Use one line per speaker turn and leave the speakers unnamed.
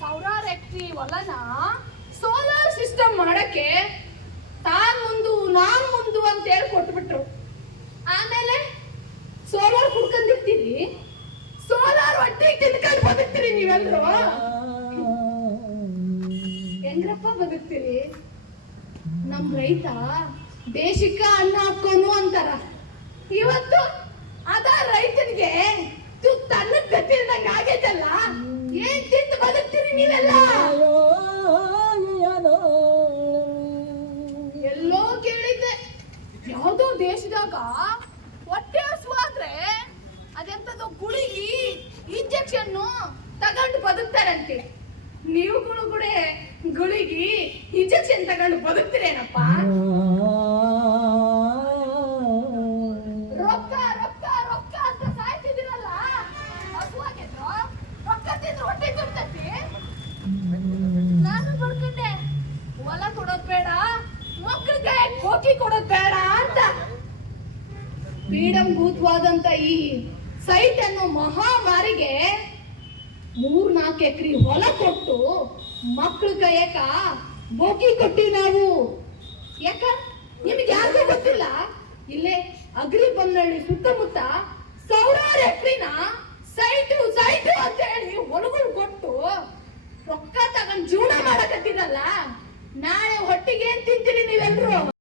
ಸಾವಿರಾರು ಎಕ್ಟ್ರಿ ಹೊಲನ solar system ಮಾಡಕ್ಕೆ ತಾನ್ ಮುಂದು, ನಾನ್ ಮುಂದು ಅಂತ ಹೇಳಿ ಕೊಟ್ಬಿಟ್ರು. ಆಮೇಲೆ ಸೋಲಾರ್ ಕುಡ್ಕೊಂಡಿರ್ತೀರಿ ಸೋಲಾರ್ ಒಟ್ಟಿಗೆ ತಿನ್ಕೊಂಡು ಬದುಕ್ತೀರಿ ನೀವೆಲ್ಲರೂ ಹೆಂಗ್ರಪ್ಪ ಬದುಕ್ತೀರಿ? ನಮ್ ರೈತ, ದೇಶಕ್ಕ ಅನ್ನ ಹಾಕೋನು ಅಂತಾರ. ಬದುಕ್ತೀರಿ ನೀವೆಲ್ಲ? ಎಲ್ಲೋ ಕೇಳಿದ್ದೆ. ಯಾವುದೋ ದೇಶದಾಗ ಹೊಟ್ಟೆ ಹಸುವಾದ್ರೆ ಅದೆಂತದೋ ಗುಳಿಗಿ ಇಂಜೆಕ್ಷನ್ ತಗೊಂಡು ಬದುಕ್ತಾರಂತೆ. ನೀವುಗಳು ಕೂಡ ಗುಳಿಗಿ ಇಂಜೆಕ್ಷನ್ ತಗೊಂಡು ಬದುಕ್ತೀರೇನಪ್ಪ? ಬೇಡ. ಮಕ್ಕಳಿಗೆ ಕೋಕಿ ಕೊಡೋದ್ ಬೇಡ ಅಂತ. ಪೀಡಂಭೂತವಾದಂತ ಈ ಸೈಟ್ ಅನ್ನೋ ಮಹಾಮಾರಿಗೆ ಮೂರ್ ನಾಲ್ಕು ಎಕರೆ ಹೊಲ ಕೊಟ್ಟು ಮಕ್ಕಳು ಕೈಯಕ ಬೋಕಿ ಕೊಟ್ಟಿ ನಾವು. ಯಾಕ? ನಿಮ್ಗೆ ಯಾರಿಗೂ ಗೊತ್ತಿಲ್ಲ? ಇಲ್ಲೇ ಅಗ್ರಿ ಬಂದಳ್ಳಿ ಸುತ್ತಮುತ್ತ ಸಾವಿರಾರು ಎಕರಿನ ಸೈಟು ಸೈಟು ಅಂತ ಹೇಳಿ ಹೊಲಗಳು ಕೊಟ್ಟು ರೊಕ್ಕ ತಗೊಂಡ್ ಜೀವನ ಮಾಡಕತ್ತಿರಲ್ಲ. ನಾಳೆ ಹೊಟ್ಟಿಗೆ ಏನ್ ತಿಂತೀರಿ ನೀವೆಲ್ರು?